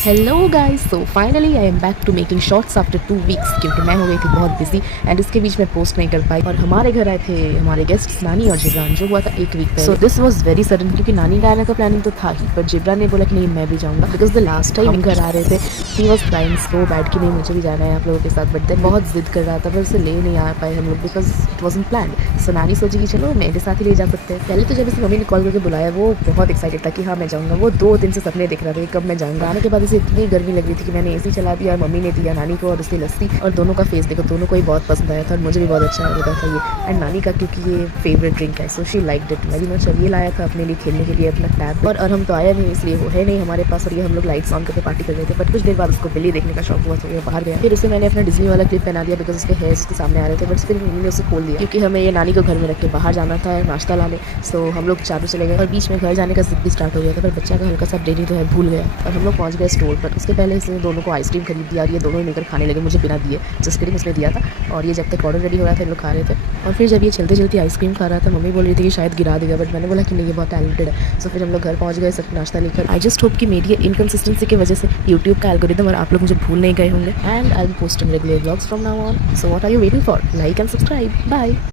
Hello guys, so finally I am back to making shorts after 2 weeks क्योंकि मैं हो गई थी बहुत बिजी एंड इसके बीच में पोस्ट नहीं कर पाई। और हमारे घर आए थे हमारे गेस्ट्स नानी और जिब्रान, जो हुआ था 1 वीक पहले। So this was very sudden क्योंकि नानी का आने का प्लानिंग तो था ही, पर जिब्रान ने बोला कि नहीं मैं भी जाऊंगा बिकॉज द लास्ट टाइम हम घर आ रहे थे he was crying so bad कि नहीं मुझे भी जाना है आप लोगों के साथ। बट देन बहुत जिद कर रहा था पर उसे ले नहीं आ पाए हम लोग बिकॉज इट वाजंट प्लान्ड। सो नानी सोची कि चलो मेरे साथ ही ले जा सकते हैं। पहले तो जब इसे मम्मी ने कॉल करके बुलाया वो बहुत एक्साइटेड था कि हाँ मैं जाऊंगा। वो 2 दिन से सपने देख रहा था कि कब मैं जाऊंगा। आने के बाद इसे इतनी गर्मी लग रही थी कि मैंने एसी चला दिया और मम्मी ने दिया नानी को और उसकी लस्सी, और दोनों का फेस देखो, दोनों को ही बहुत पसंद आया था और मुझे भी बहुत अच्छा लगा था ये। एंड नानी का क्योंकि ये फेवरेट ड्रिंक है so she liked it very much. और ये लाया था अपने लिए खेलने के लिए अपना टैब, और हम तो आया नहीं इसलिए वो है नहीं हमारे पास। और ये हम लोग लाइट्स ऑन करके पार्टी कर रहे थे। बट कुछ देर बाद उसको बिल्ली देखने का शौक हुआ तो वो बाहर गया। फिर उसे मैंने अपना डिज्नी वाला क्लिप पहना दिया बिकॉज उसके हेयर्स के सामने आ रहे थे। बट फिर मम्मी ने उसे खोल दिया क्योंकि हमें ये नानी को घर में रख के बाहर जाना था नाश्ता लाने। सो हम लोग चारों चले गए और बीच में घर जाने का जिद भी स्टार्ट हो गया था। पर बच्चा का हल्का सा डेरी तो है भूल गया और हम लोग पहुंच गए स्टोर पर। उसके पहले इसने दोनों को आइसक्रीम खरीद दिया और ये दोनों ही मिलकर खाने लगे मुझे बिना दिए। आइसक्रीम उसने दिया था और ये जब तक ऑर्डर रेडी हो रहा था लोग खा रहे थे। और फिर जब ये चलते चलते आइसक्रीम खा रहा था मम्मी बोल रही थी कि शायद गिरा देगा, बट मैंने बोला कि नहीं ये बहुत टैलेंटेड है। सो फिर हम लोग घर पहुंच गए सब नाश्ता लेकर। आई जस्ट होप कि मेरी इनकन्सिस्टेंसी की वजह से यूट्यूब का एल्गोरिदम और आप लोग मुझे भूल नहीं गए होंगे। And I am posting regular vlogs from now on. So what are you waiting for? Like and subscribe. Bye.